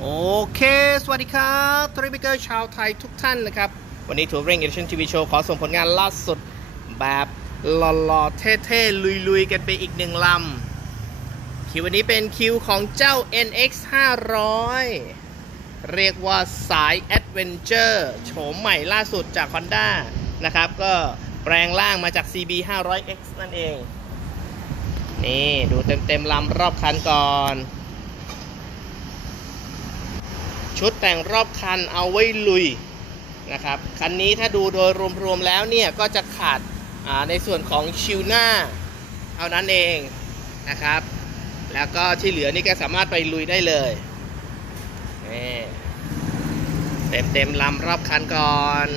โอเค สวัสดีครับทริปเกอร์ชาวไทยทุกท่านนะครับ วันนี้ทัวร์เร่งเอดิชั่นทีวีโชว์ขอส่งผลงานล่าสุด แบบหล่อๆ เท่ๆ ลุยๆ กันไปอีกหนึ่งลำ คิววันนี้เป็นคิวของเจ้า NX 500 เรียกว่าสายแอดเวนเจอร์โฉมใหม่ล่าสุดจาก Honda นะครับ ก็แปลงร่างมาจาก CB 500X นั่นเอง นี่ ดูเต็มๆลำรอบคันก่อน ชุดแต่งรอบคันเอาไว้ลุยนะครับ คันนี้ถ้าดูโดยรวมๆแล้วเนี่ย ก็จะขาดาในส่วนของชิวหน้าเท่านั้นเองนะครับ แล้วก็ที่เหลือนี่ก็สามารถไปลุยได้เลยนี่เต็มเต็มๆลำรอบคันก่อน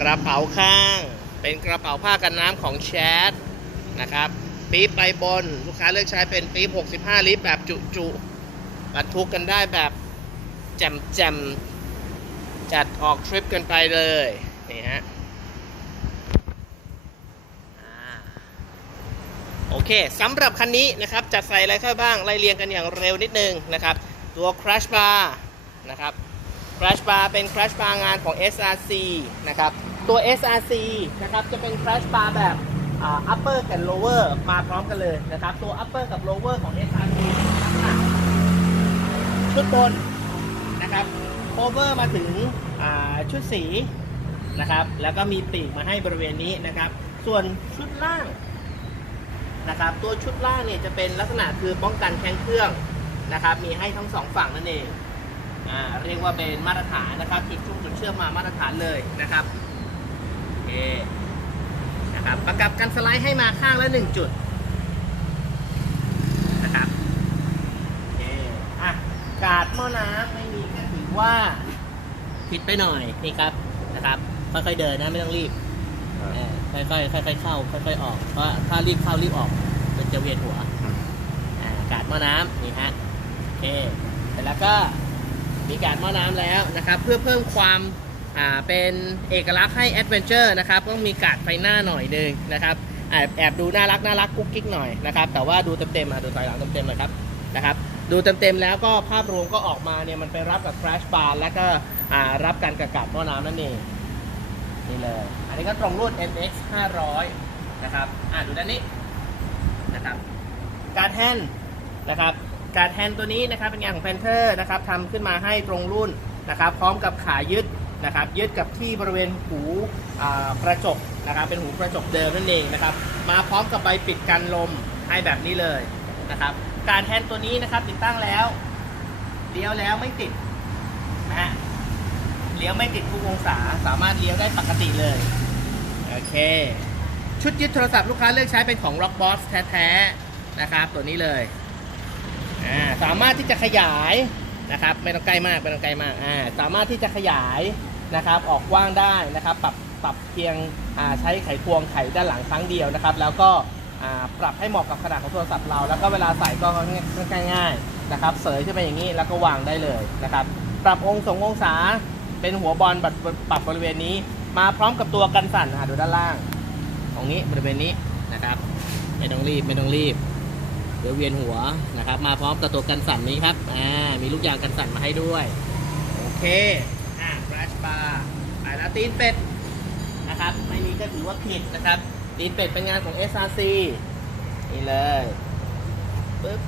กระเป๋าข้าง เป็นกระเป๋าผ้ากันน้ำของแชทนะครับปี๊บไปบน ลูกค้าเลือกใช้เป็นปี๊บ65 ลิตรแบบจุๆบรรทุกกันได้แบบ จมแจมจัดออกทริปกันไปเลย นี่ฮะโอเคสำหรับคันนี้นะครับ จัดใส่อะไรเข้าบ้าง ไล่เรียงกันอย่างเร็วนิดนึงนะครับ ตัว crash bar นะครับ crash bar เป็น crash bar งานของ SRC นะครับ ตัว SRC นะครับ จะเป็น crash bar แบบอ่า upper กับ lower มาพร้อมกันเลยนะครับ ตัว upper กับ lower ของ SRC ชุดบน นะครับ cover มาถึงชุดสีนะครับแล้วก็มีปีกมาให้บริเวณนี้นะครับ ส่วนชุดล่างนะครับตัวชุดล่างเนี่ยจะเป็นลักษณะคือป้องกันแข้งเครื่องนะครับมีให้ทั้งสองฝั่งนั่นเองอ่าเรียกว่าเป็นมาตรฐานนะครับขีดชุ่มจนเชื่อมมามาตรฐานเลยนะครับโอเคนะครับประกับกันสไลด์ให้มาข้างละหนึ่งจุดนะครับโอเคอะกาดหม้อน้ำ ว่าผิดไปหน่อยนี่ครับนะครับ ค่อยๆเดินนะไม่ต้องรีบเออค่อยๆค่อยๆเข้า ค่อยๆออกเพราะถ้ารีบเข้ารีบออกมันจะเวียนหัวอ่ากาดหม้อน้ำนี่ฮะโอเคเสร็จแล้วก็มีการหม้อน้ำแล้วนะครับ เพื่อเพิ่มความอ่าเป็นเอกลักษณ์ให้แอดเวนเจอร์นะครับต้องมีการ์ดไฟหน้าหน่อยหนึงนะครับแอบแอบดูน่ารักน่ารักกุ๊กกิ๊กหน่อยนะครับแต่ว่าดูเต็มๆอะดูถอยหลังเต็มๆเลยครับ นะครับดูเต็มๆแล้วก็ภาพรวมก็ออกมาเนี่ยมันไปรับกับ crash bar แล้วก็รับการกระกัดหม้อน้ำนั่นเองนี่เลย อันนี้ก็ตรงรุ่น NX 500 นะครับ อ่าดูด้านนี้นะครับ การแฮนนะครับการแฮนตัวนี้นะครับเป็นงานของ Panther นะครับทำขึ้นมาให้ตรงรุ่นนะครับ พร้อมกับขายึดนะครับ ยึดกับที่บริเวณหูกระจกนะครับ เป็นหูกระจกเดิมนั่นเองนะครับ มาพร้อมกับใบปิดกันลมให้แบบนี้เลยนะครับ การแฮนด์ตัวนี้นะครับ ติดตั้งแล้วเลี้ยวแล้วไม่ติดนะฮะเลี้ยวไม่ติดทุกองศาสามารถเลี้ยวได้ปกติเลยโอเค ชุดยึดโทรศัพท์ลูกค้าเลือกใช้เป็นของ Rockbox แท้ๆนะครับ ตัวนี้เลยอ่าสามารถที่จะขยายนะครับไม่ต้องใกล้มากไม่ต้องใกล้มากอ่าสามารถที่จะขยายนะครับ ออกกว้างได้นะครับ ปรับปรับเพียงอ่าใช้ไขควงไขด้านหลังครั้งเดียวนะครับ แล้วก็ ปรับให้เหมาะกับขนาดของโทรศัพท์เรา แล้วก็เวลาใส่ก็ค่างง่ายนะครับ เสยขึ้นไปอย่างนี้แล้วก็วางได้เลยนะครับ ปรับองศงองศาเป็นหัวบอลปรับปรับบริเวณนี้ มาพร้อมกับตัวกันสั่นอะดูด้านล่าง ตรงนี้บริเวณนี้นะครับไม่ต้องรีบไม่ต้องรีบเดี๋ยวเวียนหัวนะครับ มาพร้อมกับตัวกันสั่นนี้ครับอ่ามีลูกยางกันสั่นมาให้ด้วยโอเคอ่า brush bar ไปแล้วตีนเป็ดนะครับไม่มีก็ถือว่าผิดนะครับ ตีนเป็ดเป็นงานของ SRC นี่เลยปึ๊บ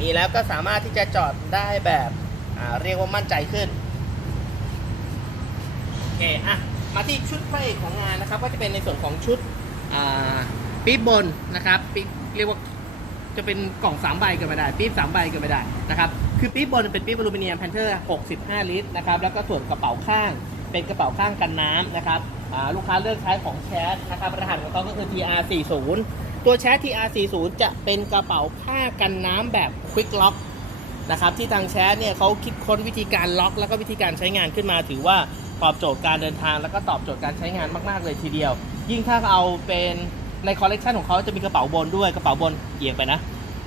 มีแล้วก็สามารถที่จะจอดได้แบบเรียกว่ามั่นใจขึ้นโอเคอะมาที่ชุดพระเอกของงานนะครับ ก็จะเป็นในส่วนของชุดปี๊บบนนะครับปี๊บเรียกว่าจะเป็นกล่อง3ใบก็ไม่ได้ปี๊บ3ใบก็ไม่ได้นะครับคือปี๊บบนเป็นปี๊บอลูมิเนียมแพนเทอร์ 65 ลิตรนะครับแล้วก็ส่วนกระเป๋าข้างเป็นกระเป๋าข้างกันน้ำนะครับ ลูกค้าเลือกใช้ของแชทนะครับรหัสของเขาก็คือ TR40 ตัวแชท TR40 จะเป็นกระเป๋าผ้ากันน้ำแบบ Quick Lock นะครับที่ทางแชทเนี่ยเขาคิดค้นวิธีการล็อก แล้วก็วิธีการใช้งานขึ้นมาถือว่าตอบโจทย์การเดินทาง แล้วก็ตอบโจทย์การใช้งานมาก ๆ เลยทีเดียว ยิ่งถ้าเอาเป็นในคอลเลกชันของเขาจะมีกระเป๋าบนด้วยกระเป๋าบนเอียงไปนะ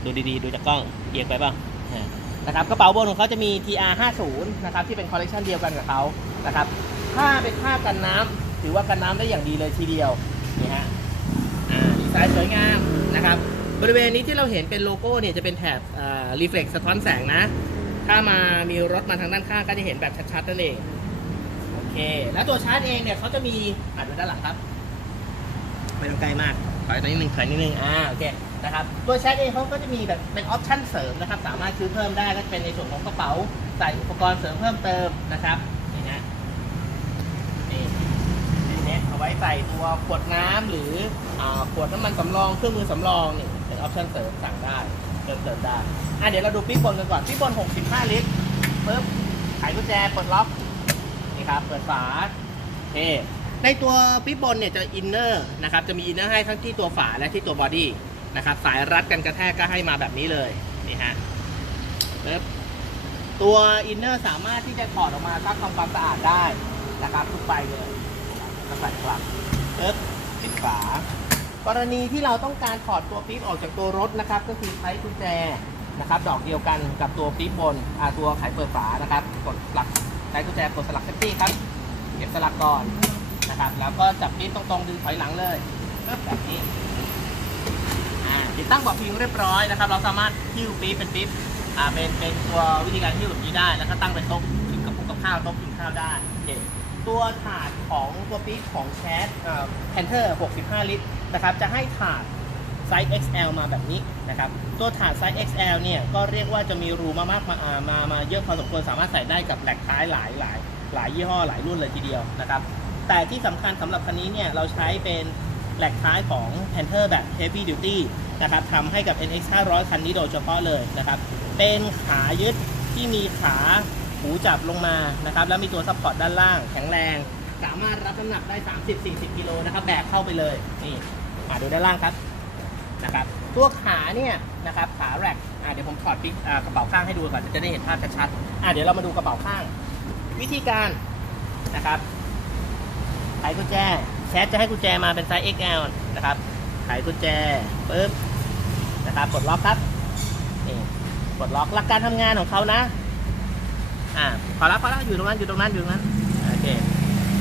ดูดีๆ ดูจากกล้องเอียงไปเปล่าอ่านะครับกระเป๋าบนของเขาจะมี TR 50นะครับที่เป็นคอลเลกชันเดียวกันกับเขานะครับถ้าเป็นผ้ากันน้ำ ถือว่ากันน้ำได้อย่างดีเลยทีเดียวนี่ฮะดีไซน์สวยงามนะครับ บริเวณนี้ที่เราเห็นเป็นโลโก้เนี่ยจะเป็นแถบรีเฟล็กสะท้อนแสงนะ ถ้ามามีรถมาทางด้านข้างก็จะเห็นแบบชัดๆนั่นเองโอเค แล้วตัวชาร์จเองเนี่ยเขาจะมีอะดูด้านหลังครับไม่ต้องใกล้มากถอยตัวนิดนึงถอยนิดนึงอ่าโอเคนะครับตัวแชทเองเขาก็จะมีแบบเป็นออปชั่นเสริมนะครับ สามารถซื้อเพิ่มได้ก็จะเป็นในส่วนของกระเป๋าใส่อุปกรณ์เสริมเพิ่มเติมนะครับนี่นะนี่นี่เนี่ยเอาไว้ใส่ตัวขวดน้ำหรืออาขวดน้ำมันสำรองเครื่องมือสำรองนี่เป็นออปชั่นเสริมสั่งได้เติมเติมได้อะเดี๋ยวเราดูปี๊บบนกันก่อนปี๊บบน 65 ลิตรปึ๊บไขกุญแจปลดล็อกนี่ครับเปิดฝาโอเคในตัวปิ๊บบนเนี่ยจะอินเนอร์นะครับจะมีอินเนอร์ให้ทั้งที่ตัวฝาและที่ตัวบอดี้นะครับสายรัดกันกระแทกก็ให้มาแบบนี้เลยนี่ฮะปึ๊บตัวอินเนอร์สามารถที่จะถอดออกมาซักทำความสะอาดได้นะครับทุกใบเลย ก็ใส่กลับปึ๊บปิดฝากรณีที่เราต้องการถอดตัวปิ๊บออกจากตัวรถนะครับ ก็คือใช้กุญแจนะครับดอกเดียวกันกับตัวปิ๊บบนตัวไขเปิดฝานะครับ กดสลักใช้กุญแจกดสลักเซฟตี้ครับเก็บสลักก่อนนะครับแล้วก็จับปี๊บตรงๆดึงถอยหลังเลยแบบนี้อ่าติดตั้งเบาะพิงเรียบร้อยนะครับ เราสามารถหิ้วปี๊บเป็นปี๊บเป็นเป็นตัววิธีการหิ้วแบบนี้ได้ แล้วก็ตั้งเป็นโต๊ะกินกับกับข้าวโต๊ะกินข้าวได้โอเค ตัวถาดของตัวปี๊บของแชทแพนเทอร์ 65 ลิตรนะครับ จะให้ถาดไซส์ XL มาแบบนี้นะครับ ตัวถาดไซส์ XL เนี่ยก็เรียกว่าจะมีรูมามากมามามาเยอะพอสมควรสามารถใส่ได้กับแหลกท้ายหลายหลายหลายยี่ห้อหลายรุ่นเลยทีเดียวนะครับ แต่ที่สำคัญสำหรับคันนี้เนี่ยเราใช้เป็นแหลกท้ายของ Panther แบบ Heavy Duty นะครับทำให้กับ NX 500 คันนี้โดยเฉพาะเลยนะครับ เป็นขายึดที่มีขา หูจับลงมานะครับ แล้วมีตัวซัพพอร์ตด้านล่าง แข็งแรง สามารถรับน้ำหนักได้ 30-40 กิโลนะครับ แบกเข้าไปเลย นี่มาดูด้านล่างครับนะครับ ตัวขาเนี่ยนะครับ ขาแร็กอะเดี๋ยวผมถอดปิ๊กกระเป๋าข้างให้ดูก่อนจะได้เห็นภาพชัดๆอะเดี๋ยวเรามาดูกระเป๋าข้าง วิธีการนะครับไขกุญแจแชทจะให้กุญแจมาเป็นไซส์ XL นะครับไขกุญแจปึ๊บนะครับกดล็อกครับนี่กดล็อกหลักการทำงานของเขานะ อ่าพอแล้วพอแล้วอยู่ตรงนั้นอยู่ตรงนั้นอยู่ตรงนั้นโอเค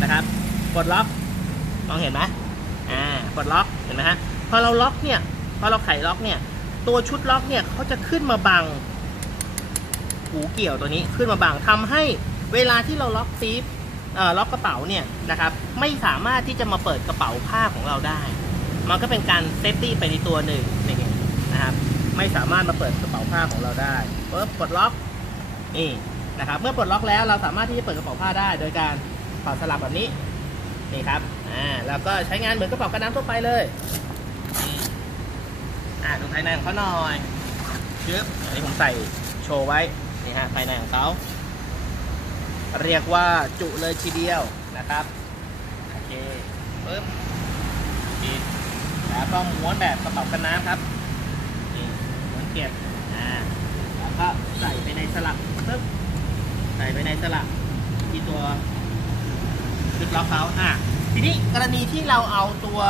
นะครับกดล็อกมองเห็นไหมอ่ากดล็อกเห็นไหมฮะพอเราล็อกเนี่ยพอเราไขล็อกเนี่ย ตัวชุดล็อกเนี่ยเขาจะขึ้นมาบังหูเกี่ยวตัวนี้ขึ้นมาบังทำให้เวลาที่เราล็อกซีฟล็อกกระเป๋าเนี่ยนะครับ ไม่สามารถที่จะมาเปิดกระเป๋าผ้าของเราได้ มันก็เป็นการเซฟตี้ไปในตัวหนึ่งนี่นะครับ ไม่สามารถมาเปิดกระเป๋าผ้าของเราได้ปุ๊บปลดล็อกนี่ นะครับเมื่อปลดล็อกแล้วเราสามารถที่จะเปิดกระเป๋าผ้าได้ โดยการถอดสลักแบบนี้นี่ครับอ่าแล้วก็ใช้งานเหมือนกระเป๋ากันน้ำทั่วไปเลยอ่าดูภายในของเขาหน่อยชึบอันนี้ผมใส่โชว์ไว้นี่ฮะภายในของเขาเรียกว่าจุเลยทีเดียวนะครับโอเคปึ๊บปิดแล้วก็ม้วนแบบกระเป๋ากันน้ำครับนี่ม้วนเก็บอ่าแล้วก็ใส่ไปในสลักปึ๊บ ใส่ไปในสลักที่ตัวชุดล็อกเขาอะทีนี้กรณีที่เราเอาตัว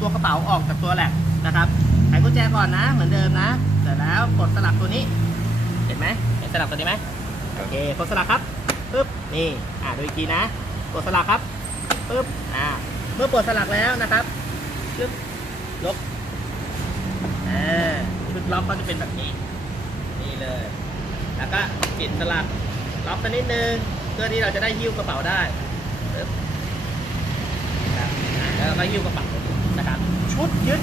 ตัวกระเป๋าออกจากตัวแหลกนะครับไขกุญแจก่อนนะ เหมือนเดิมนะเสร็จแล้วกดสลักตัวนี้ เห็นไหมเห็นสลักตัวนี้ไหมโอเคกดสลักครับปึ๊บนี่อ่าดูอีกทีนะกดสลักครับปึ๊บอ่าเมื่อกดสลักแล้วนะครับปึ๊บยกอ่าชุดล็อกก็จะเป็นแบบนี้ นี่เลย แล้วก็ปิดสลัก ล็อกสักนิดนึงเพื่อที่เราจะได้หิ้วกระเป๋าได้แล้วก็หิ้วกระเป๋านะครับ ชุดยึด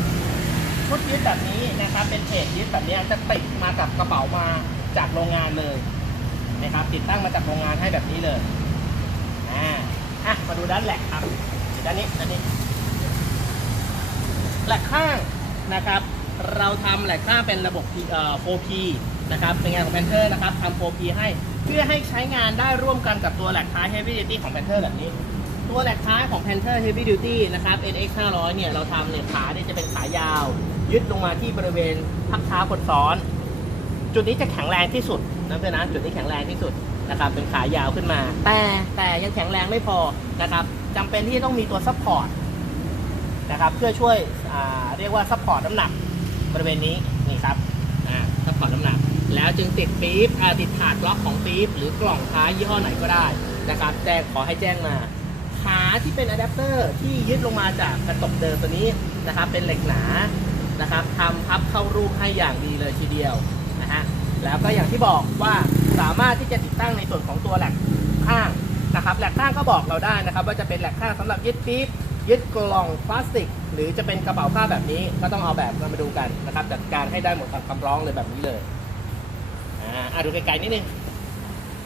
ชุดยึดแบบนี้นะครับ เป็นเพจยึดแบบนี้จะติดมากับกระเป๋ามาจากโรงงานเลยนะครับ ติดตั้งมาจากโรงงานให้แบบนี้เลยอ่าอะมาดูด้านแหลกครับด้านนี้ด้านนี้แหลกข้างนะครับ เราทำแหลกข้างเป็นระบบเอ่อ 4P นะครับเป็นงานของ Panther นะครับทำ 4P ให้ เพื่อให้ใช้งานได้ร่วมกันกับตัวแหลกท้าย Heavy Duty ของ Panther แบบนี้ ตัวแหลกท้ายของ Panther Heavy Duty นะครับ NX 500เนี่ยเราทำเนี่ยขาเนี่ยจะเป็นขายาว ยึดลงมาที่บริเวณพักเท้าคนซ้อน จุดนี้จะแข็งแรงที่สุดนะเพื่อนนะจุดนี้แข็งแรงที่สุดนะครับเป็นขายาวขึ้นมา แต่แต่ยังแข็งแรงไม่พอนะครับจำเป็นที่ต้องมีตัวซัพพอร์ตนะครับเพื่อช่วยเรียกว่าซัพพอร์ตน้ำหนักบริเวณนี้นี่ครับ แล้วจึงติดปี๊บติดถาดล็อกของปี๊บหรือกล่องท้ายยี่ห้อไหนก็ได้นะครับแจ้งขอให้แจ้งมาขาที่เป็นอะแดปเตอร์ที่ยึดลงมาจากกระจกเดิมตัวนี้นะครับ เป็นเหล็กหนานะครับทำพับเข้ารูปให้อย่างดีเลยทีเดียวนะฮะแล้วก็อย่างที่บอกว่าสามารถที่จะติดตั้งในส่วนของตัวแหลกข้างนะครับแหลกข้างก็บอกเราได้นะครับ ว่าจะเป็นแหลกข้างสำหรับยึดปี๊บยึดกล่องพลาสติก หรือจะเป็นกระเป๋าผ้าแบบนี้ก็ต้องเอาแบบมาดูกันนะครับจัดการให้ได้หมดตามคำร้องเลยแบบนี้เลย อ่าอะดูไกลๆนิดนึง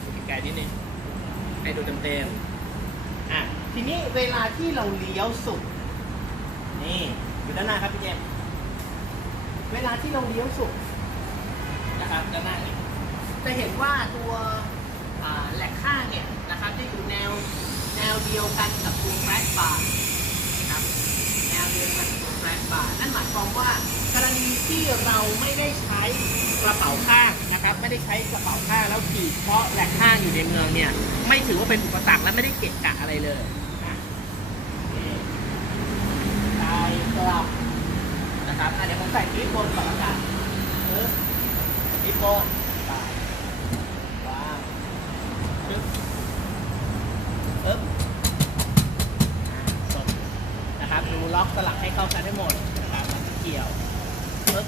ดูไกลๆนิดนึงให้ดูเต็มๆอะทีนี้เวลาที่เราเลี้ยวสุด นี่อยู่ด้านหน้าครับพี่เจมส์เวลาที่เราเลี้ยวสุดนะครับด้านหน้านี่จะเห็นว่าตัวอ่าแหลกข้างเนี่ยนะครับจะอยู่แนวแนวเดียวกันกับตัวแฟลชบาร์นะครับแนวเดียวกันกั บาท นั่นหมายความว่ากรณีที่เราไม่ได้ใช้กระเป๋าข้างนะครับ ไม่ได้ใช้กระเป๋าข้างแล้วขี่เพราะแหลกข้างอยู่ในเมืองเนี่ย ไม่ถือว่าเป็นอุปสรรคและไม่ได้เกะกะอะไรเลยนะนี่ใส่กลับนะครับอะเดี๋ยวผมใส่ปี๊บบนก่อนแล้วกันปึ๊บปี๊บบน ล็อกสลักให้เข้ากันให้หมดนะครับเกี่ยวปึ๊บ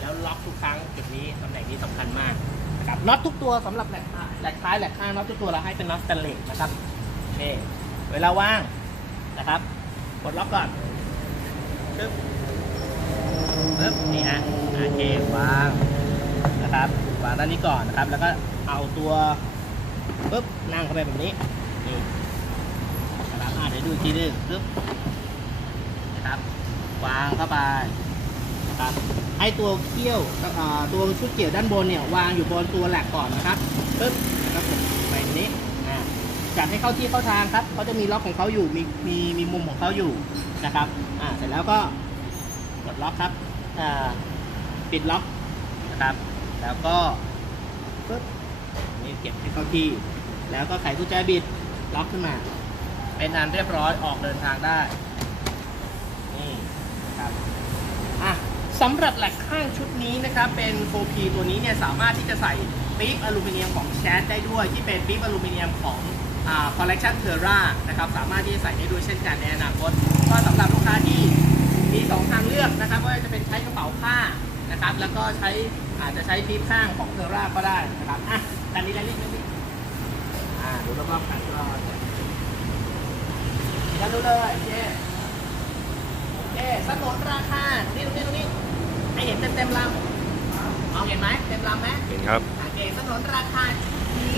แล้วล็อกทุกครั้งจุดนี้ตำแหน่งนี้สำคัญมากนะครับน็อตทุกตัวสำหรับแหลกแหลกท้ายแหลกข้างน็อตทุกตัวเราให้เป็นน็อตสแตนเลสนะครับนี่เวลาว่างนะครับกดล็อกก่อนปึ๊บปึ๊บนี่ฮะโอเควางนะครับวางด้านนี้ก่อนนะครับ แล้วก็เอาตัวปึ๊บนั่งเข้าไปแบบนี้นี่นะครับอ่าเดี๋ยวดูอีกทีนึงปึ๊บ นะครับ วางเข้าไปนะครับให้ตัวเขี้ยวตัวชุดเกี่ยวด้านบนเนี่ยวางอยู่บนตัวแหลกก่อนนะครับปึ๊บแล้วก็ไปแบบนี้อ่าจัดให้เข้าที่เข้าทางครับเขาจะมีล็อกของเขาอยู่มีมีมีมุมของเขาอยู่นะครับอ่าเสร็จแล้วก็กดล็อกครับอ่าปิดล็อกนะครับ แล้วก็ปึ๊บนี่เก็บให้เข้าที่ แล้วก็ไขกุญแจบิดล็อกขึ้นมา เป็นอันเรียบร้อยออกเดินทางได้ นะครับอะสำหรับแหลกข้างชุดนี้นะครับเป็น 4P ตัวนี้เนี่ยสามารถที่จะใส่ปี๊บอลูมิเนียมของแชทได้ด้วย ที่เป็นปี๊บอลูมิเนียมของคอลเลกชันเทอร่านะครับสามารถที่จะใส่ได้ด้วยเช่นกันในอนาคตก็สำหรับลูกค้าที่มีสองทางเลือกนะครับว่าจะเป็นใช้กระเป๋าผ้านะครับแล้วก็ใช้อาจจะใช้ปี๊บข้างของเทอร่าก็ได้นะครับอะด้านนี้ด้านนี้ด้านนี้อ่าดูรอบๆกันก็ด้านดูเลยเคโอเค สนนราคาตรงนี้ตรงนี้ตรงนี้ให้เห็นเต็มเต็มๆลำมองเห็นไหมเต็มลำไหมเห็นครับโอเคสนนราคานี้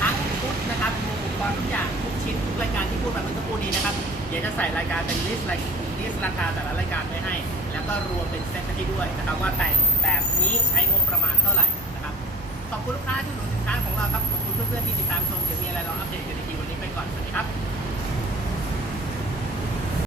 ทั้งชุดนะครับอุปกรณ์ทุกอย่างทุกชิ้นทุกรายการที่พูดมาเมื่อสักครู่นี้นะครับเดี๋ยวจะใส่รายการเป็นลิสต์รายลิสต์ราคาแต่ละรายการไว้ให้ แล้วก็รวมเป็นเซ็ตให้ด้วยนะครับว่าแต่งแบบนี้ใช้งบประมาณเท่าไหร่นะครับขอบคุณลูกค้าที่หนุนสินค้าของเราครับขอบคุณเพื่อนๆที่ติดตาม